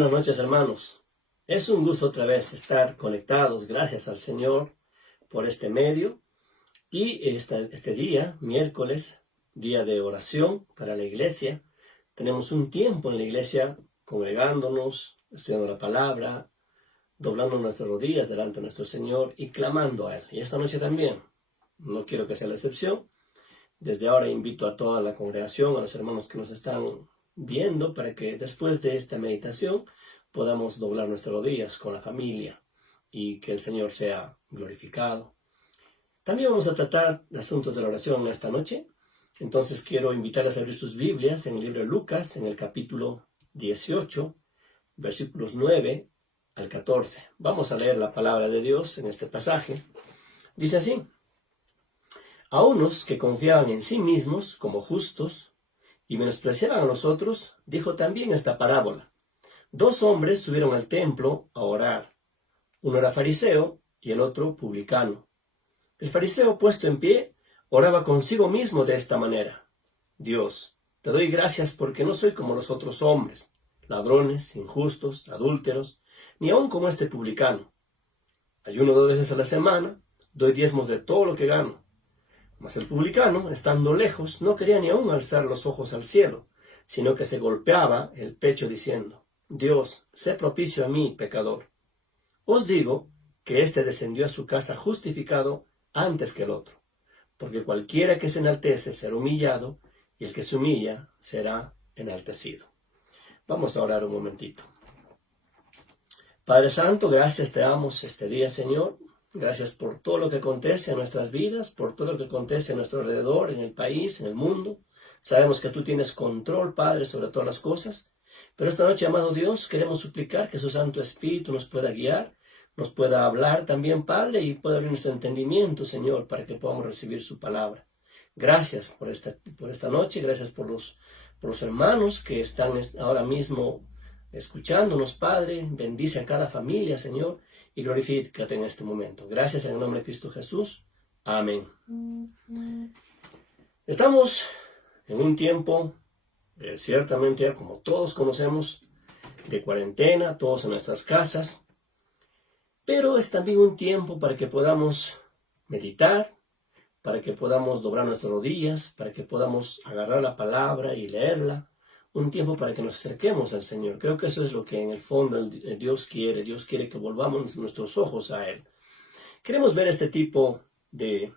Buenas noches, hermanos. Es un gusto otra vez estar conectados, gracias al Señor por este medio. Y este día, miércoles, día de oración para la iglesia. Tenemos un tiempo en la iglesia congregándonos, estudiando la palabra, doblando nuestras rodillas delante de nuestro Señor y clamando a Él. Y esta noche también, no quiero que sea la excepción. Desde ahora invito a toda la congregación, a los hermanos que nos están viendo, para que después de esta meditación podamos doblar nuestras rodillas con la familia y que el Señor sea glorificado. También vamos a tratar de asuntos de la oración esta noche. Entonces quiero invitarles a abrir sus Biblias en el libro de Lucas, en el capítulo 18, versículos 9 al 14. Vamos a leer la palabra de Dios en este pasaje. Dice así: a unos que confiaban en sí mismos como justos y menospreciaban a los otros, dijo también esta parábola. Dos hombres subieron al templo a orar. Uno era fariseo y el otro publicano. El fariseo, puesto en pie, oraba consigo mismo de esta manera: Dios, te doy gracias porque no soy como los otros hombres, ladrones, injustos, adúlteros, ni aun como este publicano. Ayuno 2 veces a la semana, doy diezmos de todo lo que gano. Mas el publicano, estando lejos, no quería ni aun alzar los ojos al cielo, sino que se golpeaba el pecho diciendo: Dios, sé propicio a mí, pecador. Os digo que éste descendió a su casa justificado antes que el otro, porque cualquiera que se enaltece será humillado, y el que se humilla será enaltecido. Vamos a orar un momentito. Padre Santo, gracias te damos este día, Señor. Gracias por todo lo que acontece en nuestras vidas, por todo lo que acontece a nuestro alrededor, en el país, en el mundo. Sabemos que tú tienes control, Padre, sobre todas las cosas. Pero esta noche, amado Dios, queremos suplicar que su Santo Espíritu nos pueda guiar, nos pueda hablar también, Padre, y pueda abrir nuestro entendimiento, Señor, para que podamos recibir su palabra. Gracias por esta noche, gracias por los hermanos que están ahora mismo escuchándonos, Padre. Bendice a cada familia, Señor, y glorifícate en este momento. Gracias en el nombre de Cristo Jesús. Amén. Estamos en un tiempo, ciertamente, como todos conocemos, de cuarentena, todos en nuestras casas, pero es también un tiempo para que podamos meditar, para que podamos doblar nuestras rodillas, para que podamos agarrar la palabra y leerla. Un tiempo para que nos acerquemos al Señor. Creo que eso es lo que en el fondo Dios quiere. Dios quiere que volvamos nuestros ojos a Él. Queremos ver este tipo de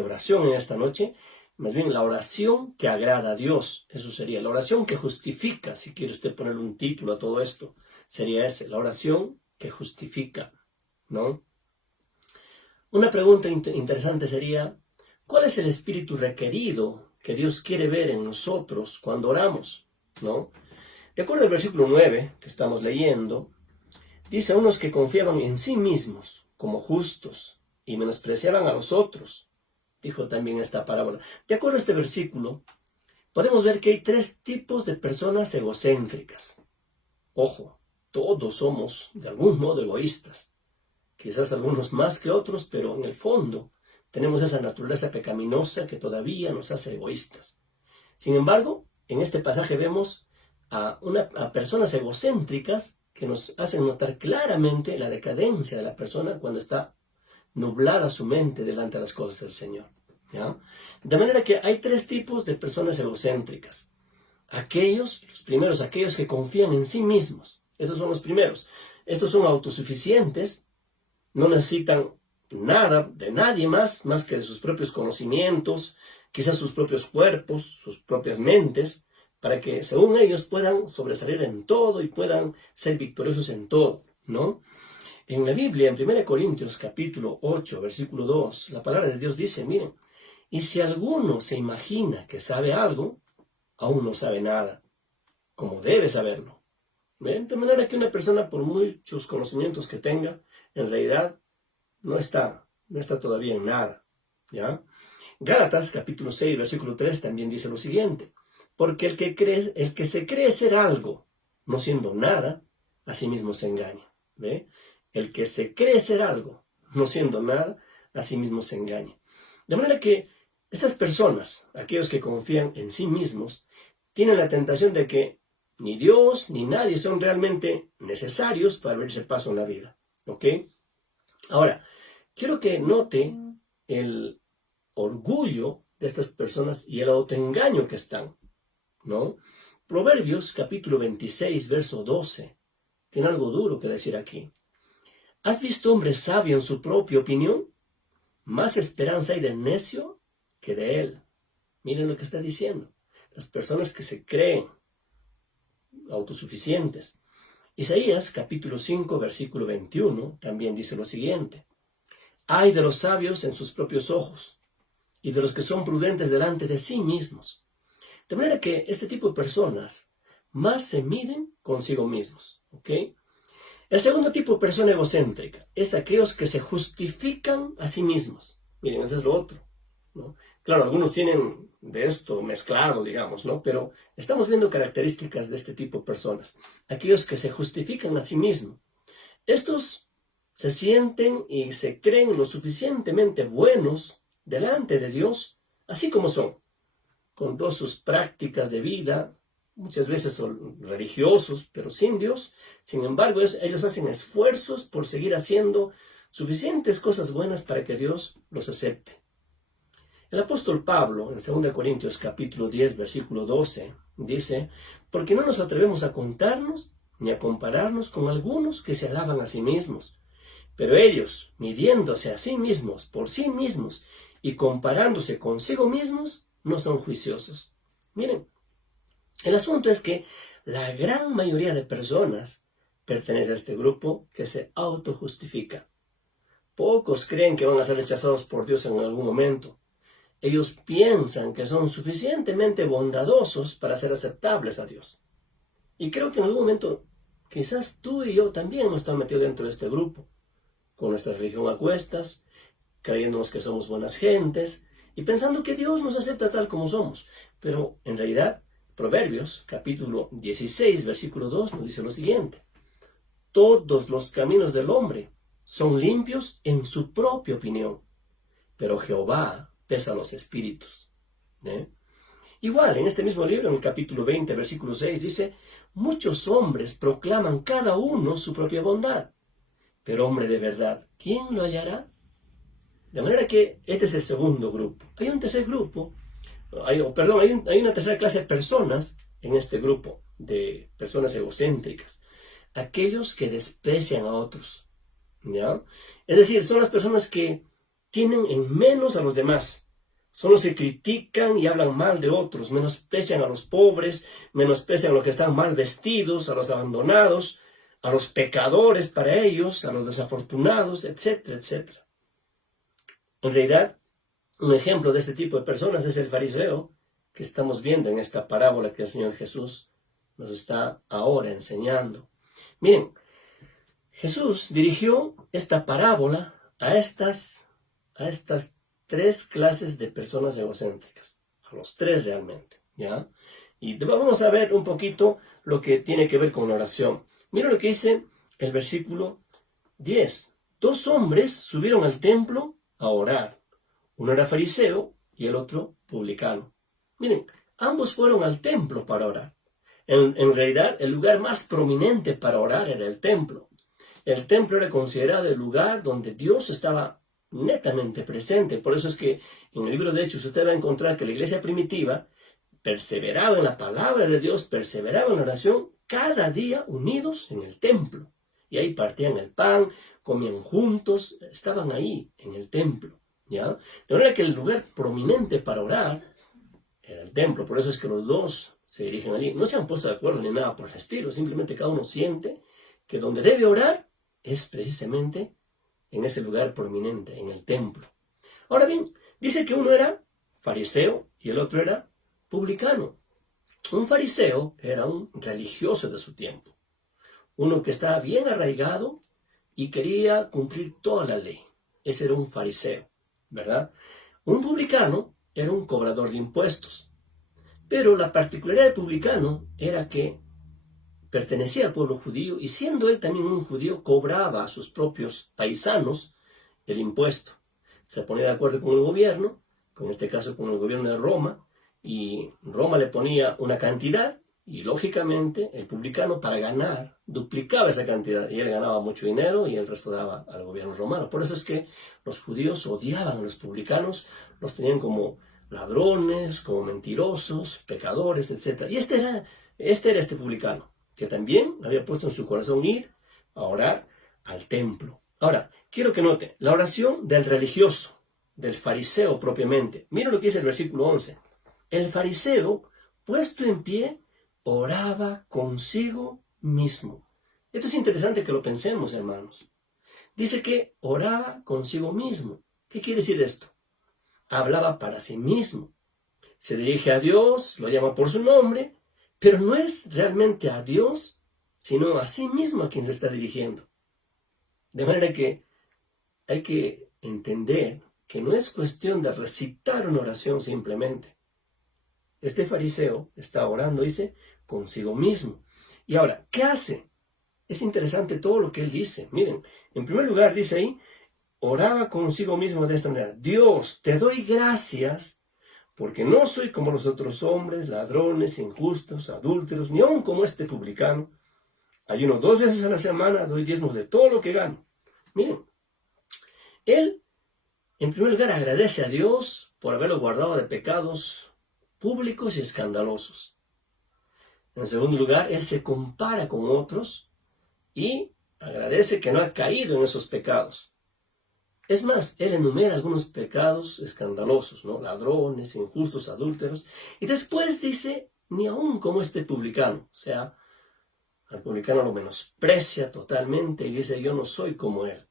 oración en esta noche. Más bien la oración que agrada a Dios. Eso sería la oración que justifica. Si quiere usted ponerle un título a todo esto, sería ese: la oración que justifica, ¿no? Una pregunta interesante sería: ¿cuál es el espíritu requerido que Dios quiere ver en nosotros cuando oramos? ¿No? De acuerdo al versículo 9 que estamos leyendo, dice: a unos que confiaban en sí mismos como justos y menospreciaban a los otros, dijo también esta parábola. De acuerdo a este versículo, podemos ver que hay tres tipos de personas egocéntricas. Ojo, todos somos de algún modo egoístas, quizás algunos más que otros, pero en el fondo tenemos esa naturaleza pecaminosa que todavía nos hace egoístas. Sin embargo, en este pasaje vemos a personas egocéntricas que nos hacen notar claramente la decadencia de la persona cuando está nublada su mente delante de las cosas del Señor, ¿ya? De manera que hay tres tipos de personas egocéntricas. Los primeros, aquellos que confían en sí mismos. Esos son los primeros. Estos son autosuficientes, no necesitan nada de nadie más que de sus propios conocimientos, quizás sus propios cuerpos, sus propias mentes, para que según ellos puedan sobresalir en todo y puedan ser victoriosos en todo, ¿no? En la Biblia, en 1 Corintios capítulo 8, versículo 2, la palabra de Dios dice: miren, y si alguno se imagina que sabe algo, aún no sabe nada, como debe saberlo. ¿Ven? De manera que una persona, por muchos conocimientos que tenga, en realidad no está todavía en nada, ¿ya? Gálatas capítulo 6, versículo 3 también dice lo siguiente: porque el que se cree ser algo, no siendo nada, a sí mismo se engaña. ¿Ve? El que se cree ser algo, no siendo nada, a sí mismo se engaña. De manera que estas personas, aquellos que confían en sí mismos, tienen la tentación de que Ni Dios ni nadie son realmente necesarios para abrirse paso en la vida. ¿Ok? Ahora, quiero que note el orgullo de estas personas y el autoengaño que están, ¿no? Proverbios capítulo 26, verso 12, tiene algo duro que decir aquí. ¿Has visto hombre sabio en su propia opinión? Más esperanza hay del necio que de él. Miren lo que está diciendo. Las personas que se creen autosuficientes. Isaías capítulo 5, versículo 21 también dice lo siguiente. Ay de los sabios en sus propios ojos y de los que son prudentes delante de sí mismos. De manera que este tipo de personas más se miden consigo mismos. ¿Ok? El segundo tipo de persona egocéntrica es aquellos que se justifican a sí mismos. Miren, eso es lo otro, ¿no? Claro, algunos tienen de esto mezclado, digamos, ¿no? Pero estamos viendo características de este tipo de personas. Aquellos que se justifican a sí mismos. Estos se sienten y se creen lo suficientemente buenos delante de Dios, así como son, con todas sus prácticas de vida. Muchas veces son religiosos, pero sin Dios. Sin embargo, ellos hacen esfuerzos por seguir haciendo suficientes cosas buenas para que Dios los acepte. El apóstol Pablo, en 2 Corintios capítulo 10, versículo 12, dice, porque no nos atrevemos a contarnos ni a compararnos con algunos que se alaban a sí mismos. Pero ellos, midiéndose a sí mismos por sí mismos y comparándose consigo mismos, no son juiciosos. Miren, el asunto es que la gran mayoría de personas pertenece a este grupo que se autojustifica. Pocos creen que van a ser rechazados por Dios en algún momento. Ellos piensan que son suficientemente bondadosos para ser aceptables a Dios. Y creo que en algún momento, quizás tú y yo también hemos estado metidos dentro de este grupo, con nuestra religión a cuestas, creyéndonos que somos buenas gentes y pensando que Dios nos acepta tal como somos. Pero en realidad, Proverbios, capítulo 16, versículo 2, nos dice lo siguiente. Todos los caminos del hombre son limpios en su propia opinión, pero Jehová pesa los espíritus. Igual, en este mismo libro, en el capítulo 20, versículo 6, dice, muchos hombres proclaman cada uno su propia bondad, pero hombre de verdad, ¿quién lo hallará? De manera que este es el segundo grupo. Hay un tercer grupo, hay una tercera clase de personas en este grupo de personas egocéntricas. Aquellos que desprecian a otros, ¿ya? Es decir, son las personas que tienen en menos a los demás. Son los que critican y hablan mal de otros, menosprecian a los pobres, menosprecian a los que están mal vestidos, a los abandonados, a los pecadores para ellos, a los desafortunados, etcétera, etcétera. En realidad, un ejemplo de este tipo de personas es el fariseo que estamos viendo en esta parábola que el Señor Jesús nos está ahora enseñando. Miren, Jesús dirigió esta parábola a estas tres clases de personas egocéntricas, a los tres realmente, ¿ya? Y vamos a ver un poquito lo que tiene que ver con la oración. Mira lo que dice el versículo 10. Dos hombres subieron al templo a orar. Uno era fariseo y el otro publicano. Miren, ambos fueron al templo para orar. En realidad, el lugar más prominente para orar era el templo. El templo era considerado el lugar donde Dios estaba netamente presente. Por eso es que en el libro de Hechos usted va a encontrar que la iglesia primitiva perseveraba en la palabra de Dios, perseveraba en la oración, cada día unidos en el templo. Y ahí partían el pan, comían juntos, estaban ahí en el templo, ¿ya? De manera que el lugar prominente para orar era el templo. Por eso es que los dos se dirigen allí. No se han puesto de acuerdo ni nada por el estilo, simplemente cada uno siente que donde debe orar es precisamente en ese lugar prominente, en el templo. Ahora bien, dice que uno era fariseo y el otro era publicano. Un fariseo era un religioso de su tiempo, uno que estaba bien arraigado y quería cumplir toda la ley. Ese era un fariseo, ¿verdad? Un publicano era un cobrador de impuestos. Pero la particularidad del publicano era que pertenecía al pueblo judío y siendo él también un judío, cobraba a sus propios paisanos el impuesto. Se ponía de acuerdo con el gobierno, con este caso con el gobierno de Roma, y Roma le ponía una cantidad Y lógicamente el publicano para ganar duplicaba esa cantidad y él ganaba mucho dinero y el resto daba al gobierno romano. Por eso es que los judíos odiaban a los publicanos, los tenían como ladrones, como mentirosos, pecadores, etc. Y este era este publicano, que también había puesto en su corazón ir a orar al templo. Ahora, quiero que note la oración del religioso, del fariseo propiamente. Mira lo que dice el versículo 11. El fariseo, puesto en pie, oraba consigo mismo. Esto es interesante que lo pensemos, hermanos. Dice que oraba consigo mismo. ¿Qué quiere decir esto? Hablaba para sí mismo. Se dirige a Dios, lo llama por su nombre, pero no es realmente a Dios, sino a sí mismo a quien se está dirigiendo. De manera que hay que entender que no es cuestión de recitar una oración simplemente. Este fariseo está orando, dice, consigo mismo. Y ahora, ¿qué hace? Es interesante todo lo que él dice. Miren, en primer lugar dice ahí, oraba consigo mismo de esta manera. Dios, te doy gracias porque no soy como los otros hombres, ladrones, injustos, adúlteros, ni aun como este publicano. Ayuno 2 veces a la semana, doy diezmos de todo lo que gano. Miren, él, en primer lugar, agradece a Dios por haberlo guardado de pecados públicos y escandalosos. En segundo lugar, él se compara con otros y agradece que no ha caído en esos pecados. Es más, él enumera algunos pecados escandalosos, ¿no? Ladrones, injustos, adúlteros. Y después dice, ni aun como este publicano. O sea, al publicano lo menosprecia totalmente y dice, yo no soy como él.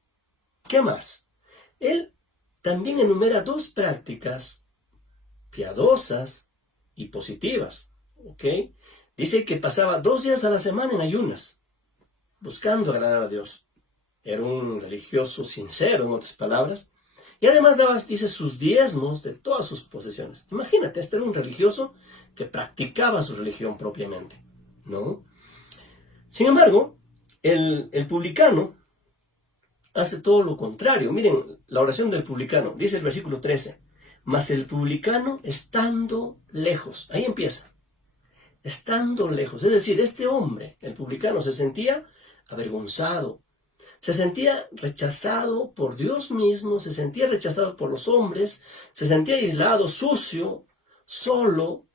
¿Qué más? Él también enumera 2 prácticas piadosas y positivas, ¿ok? Dice que pasaba 2 días a la semana en ayunas, buscando agradar a Dios. Era un religioso sincero, en otras palabras. Y además daba, dice, sus diezmos de todas sus posesiones. Imagínate, este era un religioso que practicaba su religión propiamente, ¿no? Sin embargo, el publicano hace todo lo contrario. Miren la oración del publicano. Dice el versículo 13. Mas el publicano estando lejos. Ahí empieza. Estando lejos. Es decir, este hombre, el publicano, se sentía avergonzado. Se sentía rechazado por Dios mismo. Se sentía rechazado por los hombres. Se sentía aislado, sucio, solo.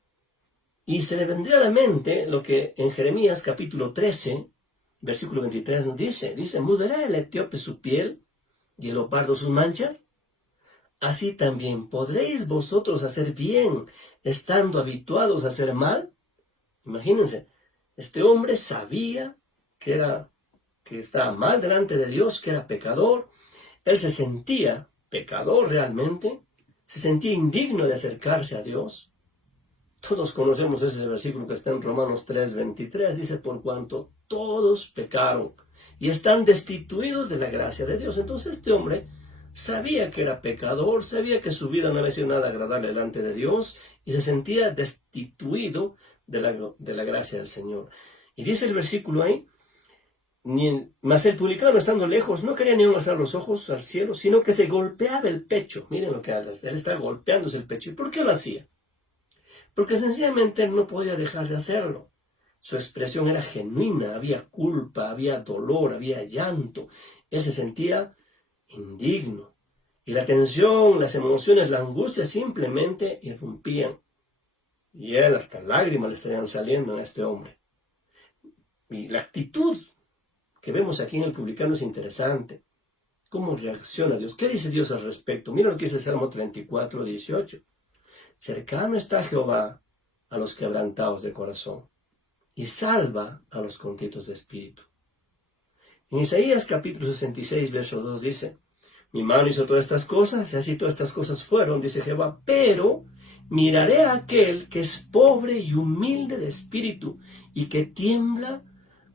Y se le vendría a la mente lo que en Jeremías capítulo 13, versículo 23 nos dice. Dice, ¿mudará el etíope su piel y el leopardo sus manchas? Así también podréis vosotros hacer bien, estando habituados a hacer mal. Imagínense, este hombre sabía que estaba mal delante de Dios, que era pecador. Él se sentía pecador realmente, se sentía indigno de acercarse a Dios. Todos conocemos ese versículo que está en Romanos 3:23, dice, por cuanto todos pecaron y están destituidos de la gracia de Dios. Entonces este hombre sabía que era pecador, sabía que su vida no había sido nada agradable delante de Dios y se sentía destituido de la gracia del Señor. Y dice el versículo ahí, mas el publicano estando lejos no quería ni aun alzar los ojos al cielo, sino que se golpeaba el pecho. Miren lo que hace, él está golpeándose el pecho. ¿Y por qué lo hacía? Porque sencillamente él no podía dejar de hacerlo. Su expresión era genuina, había culpa, había dolor, había llanto. Él se sentía indigno. Y la tensión, las emociones, la angustia simplemente irrumpían. Y él hasta lágrimas le estarían saliendo a este hombre. Y la actitud que vemos aquí en el publicano es interesante. ¿Cómo reacciona Dios? ¿Qué dice Dios al respecto? Mira lo que dice el Salmo 34:18. Cercano está Jehová a los quebrantados de corazón y salva a los contritos de espíritu. En Isaías capítulo 66, verso 2 dice, mi mano hizo todas estas cosas, y así todas estas cosas fueron, dice Jehová, pero miraré a aquel que es pobre y humilde de espíritu y que tiembla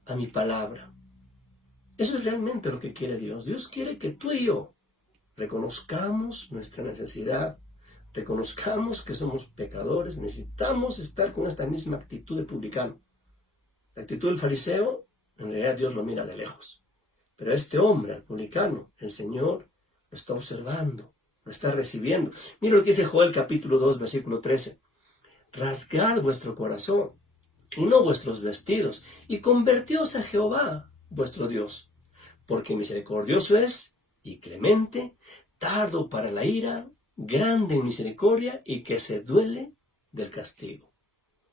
a mi palabra. Eso es realmente lo que quiere Dios. Dios quiere que tú y yo reconozcamos nuestra necesidad, reconozcamos que somos pecadores, necesitamos estar con esta misma actitud de publicano. La actitud del fariseo, en realidad Dios lo mira de lejos. Pero este hombre, el publicano, el Señor lo está observando, lo está recibiendo. Mira lo que dice Joel capítulo 2, versículo 13. Rasgad vuestro corazón, y no vuestros vestidos, y convertíos a Jehová, vuestro Dios, porque misericordioso es y clemente, tardo para la ira, grande en misericordia y que se duele del castigo.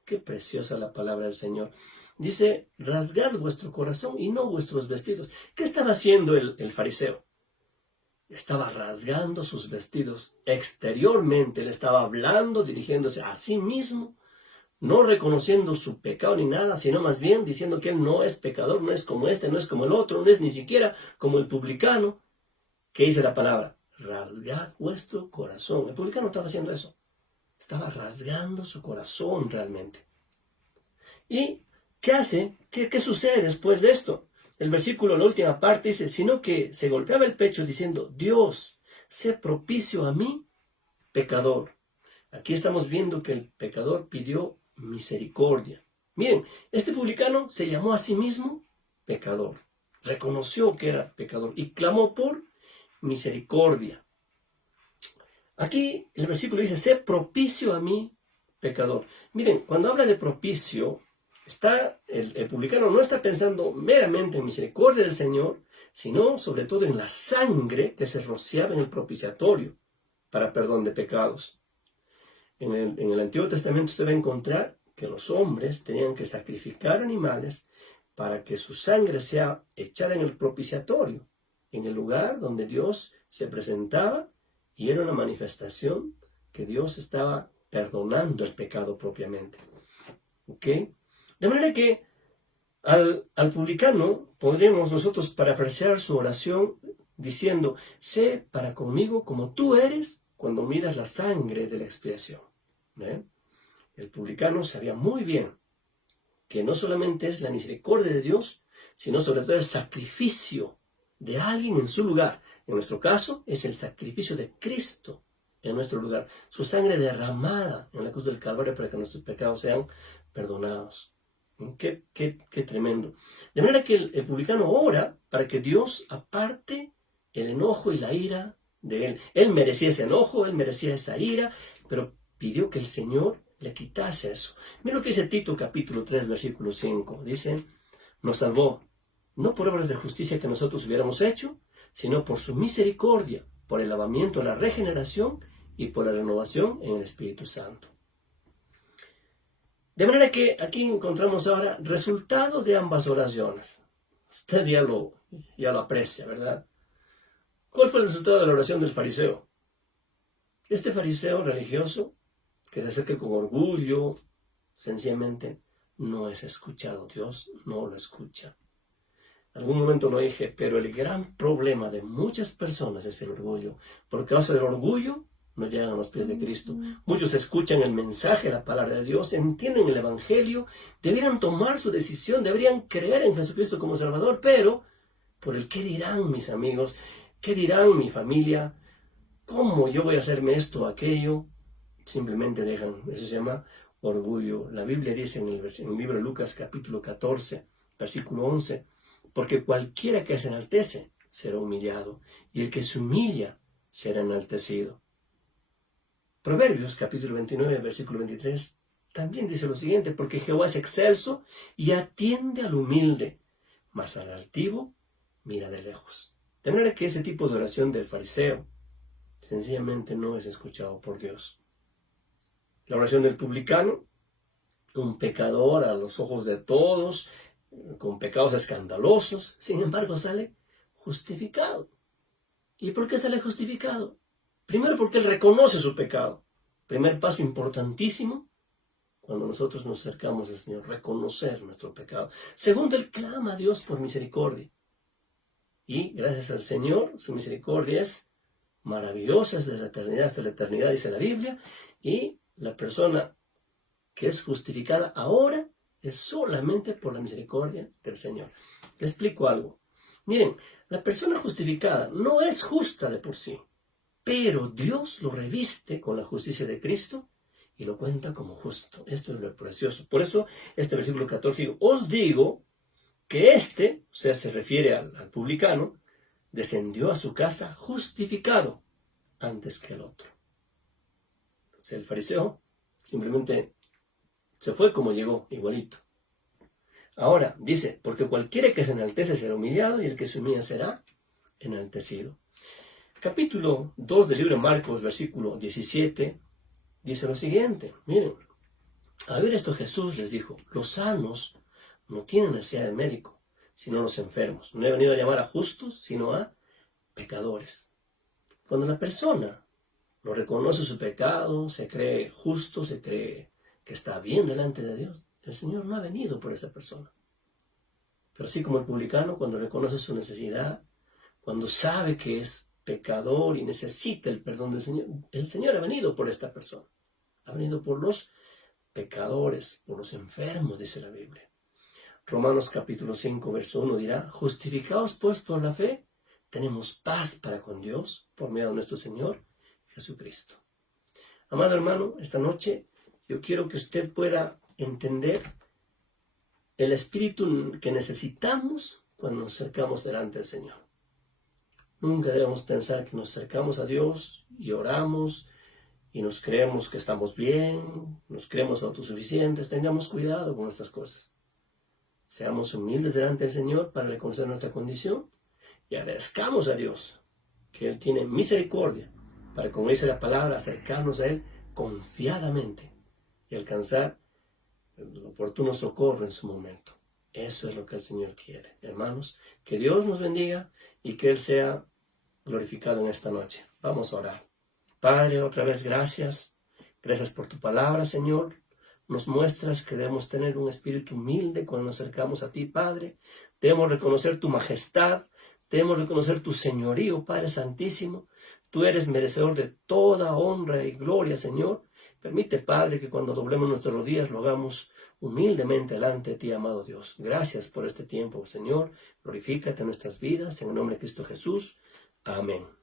Qué preciosa la palabra del Señor. Dice, rasgad vuestro corazón y no vuestros vestidos. ¿Qué estaba haciendo el fariseo? Estaba rasgando sus vestidos exteriormente. Él estaba hablando, dirigiéndose a sí mismo, no reconociendo su pecado ni nada, sino más bien diciendo que él no es pecador, no es como este, no es como el otro, no es ni siquiera como el publicano. ¿Qué dice la palabra? Rasgad vuestro corazón. El publicano estaba haciendo eso. Estaba rasgando su corazón realmente. ¿Y qué hace? ¿Qué sucede después de esto? El versículo, la última parte dice, sino que se golpeaba el pecho diciendo, Dios, sé propicio a mí, pecador. Aquí estamos viendo que el pecador pidió misericordia. Miren, este publicano se llamó a sí mismo pecador. Reconoció que era pecador y clamó por misericordia. Aquí el versículo dice, sé propicio a mí, pecador. Miren, cuando habla de propicio, el publicano no está pensando meramente en misericordia del Señor, sino sobre todo en la sangre que se rociaba en el propiciatorio para perdón de pecados. En el Antiguo Testamento usted va a encontrar que los hombres tenían que sacrificar animales para que su sangre sea echada en el propiciatorio, en el lugar donde Dios se presentaba, y era una manifestación que Dios estaba perdonando el pecado propiamente. ¿Ok? De manera que al publicano podríamos nosotros parafrasear su oración diciendo, sé para conmigo como tú eres cuando miras la sangre de la expiación. ¿Ve? El publicano sabía muy bien que no solamente es la misericordia de Dios, sino sobre todo el sacrificio de alguien en su lugar. En nuestro caso es el sacrificio de Cristo en nuestro lugar, su sangre derramada en la cruz del Calvario para que nuestros pecados sean perdonados. Qué tremendo. De manera que el publicano ora para que Dios aparte el enojo y la ira de él. Él merecía ese enojo, él merecía esa ira, pero pidió que el Señor le quitase eso. Mira lo que dice Tito capítulo 3, versículo 5. Dice, nos salvó, no por obras de justicia que nosotros hubiéramos hecho, sino por su misericordia, por el lavamiento, la regeneración y por la renovación en el Espíritu Santo. De manera que aquí encontramos ahora resultado de ambas oraciones. Usted ya lo aprecia, ¿verdad? ¿Cuál fue el resultado de la oración del fariseo? Este fariseo religioso, que se acerca con orgullo, sencillamente no es escuchado. Dios no lo escucha. En algún momento lo dije, pero el gran problema de muchas personas es el orgullo. Por causa del orgullo, no llegan a los pies de Cristo. Muchos escuchan el mensaje, la palabra de Dios, entienden el Evangelio, deberían tomar su decisión, deberían creer en Jesucristo como Salvador, pero por el qué dirán mis amigos, qué dirán mi familia, cómo yo voy a hacerme esto o aquello, simplemente dejan. Eso se llama orgullo. La Biblia dice en el libro de Lucas capítulo 14, versículo 11, porque cualquiera que se enaltece será humillado, y el que se humilla será enaltecido. Proverbios capítulo 29, versículo 23, también dice lo siguiente, porque Jehová es excelso y atiende al humilde, mas al altivo mira de lejos. De manera que ese tipo de oración del fariseo sencillamente no es escuchado por Dios. La oración del publicano, un pecador a los ojos de todos, con pecados escandalosos, sin embargo sale justificado. ¿Y por qué sale justificado? Primero porque él reconoce su pecado. Primer paso importantísimo cuando nosotros nos acercamos al Señor, reconocer nuestro pecado. Segundo, él clama a Dios por misericordia. Y gracias al Señor, su misericordia es maravillosa, es desde la eternidad hasta la eternidad, dice la Biblia. Y la persona que es justificada ahora es solamente por la misericordia del Señor. Le explico algo. Miren, la persona justificada no es justa de por sí, pero Dios lo reviste con la justicia de Cristo y lo cuenta como justo. Esto es lo precioso. Por eso, este versículo 14 digo, os digo que o sea, se refiere al publicano, descendió a su casa justificado antes que el otro. O sea, el fariseo simplemente se fue como llegó, igualito. Ahora, dice, porque cualquiera que se enaltece será humillado y el que se humilla será enaltecido. Capítulo 2 del libro de Marcos, versículo 17, dice lo siguiente. Miren, al ver esto Jesús les dijo, los sanos no tienen necesidad de médico, sino los enfermos. No he venido a llamar a justos, sino a pecadores. Cuando la persona no reconoce su pecado, se cree justo, se cree que está bien delante de Dios, el Señor no ha venido por esa persona. Pero así como el publicano, cuando reconoce su necesidad, cuando sabe que es pecador y necesita el perdón del Señor, el Señor ha venido por esta persona. Ha venido por los pecadores, por los enfermos, dice la Biblia. Romanos capítulo 5, verso 1 dirá, justificados pues por la fe, tenemos paz para con Dios por medio de nuestro Señor Jesucristo. Amado hermano, esta noche yo quiero que usted pueda entender el espíritu que necesitamos cuando nos acercamos delante del Señor. Nunca debemos pensar que nos acercamos a Dios y oramos y nos creemos que estamos bien, nos creemos autosuficientes. Tengamos cuidado con estas cosas. Seamos humildes delante del Señor para reconocer nuestra condición y agradezcamos a Dios que Él tiene misericordia para, como dice la palabra, acercarnos a Él confiadamente y alcanzar el oportuno socorro en su momento. Eso es lo que el Señor quiere. Hermanos, que Dios nos bendiga y que Él sea glorificado en esta noche. Vamos a orar. Padre, otra vez gracias. Gracias por tu palabra, Señor. Nos muestras que debemos tener un espíritu humilde cuando nos acercamos a ti, Padre. Debemos reconocer tu majestad. Debemos reconocer tu señorío, Padre Santísimo. Tú eres merecedor de toda honra y gloria, Señor. Permite, Padre, que cuando doblemos nuestras rodillas lo hagamos humildemente delante de ti, amado Dios. Gracias por este tiempo, Señor. Glorifícate en nuestras vidas, en el nombre de Cristo Jesús. Amén.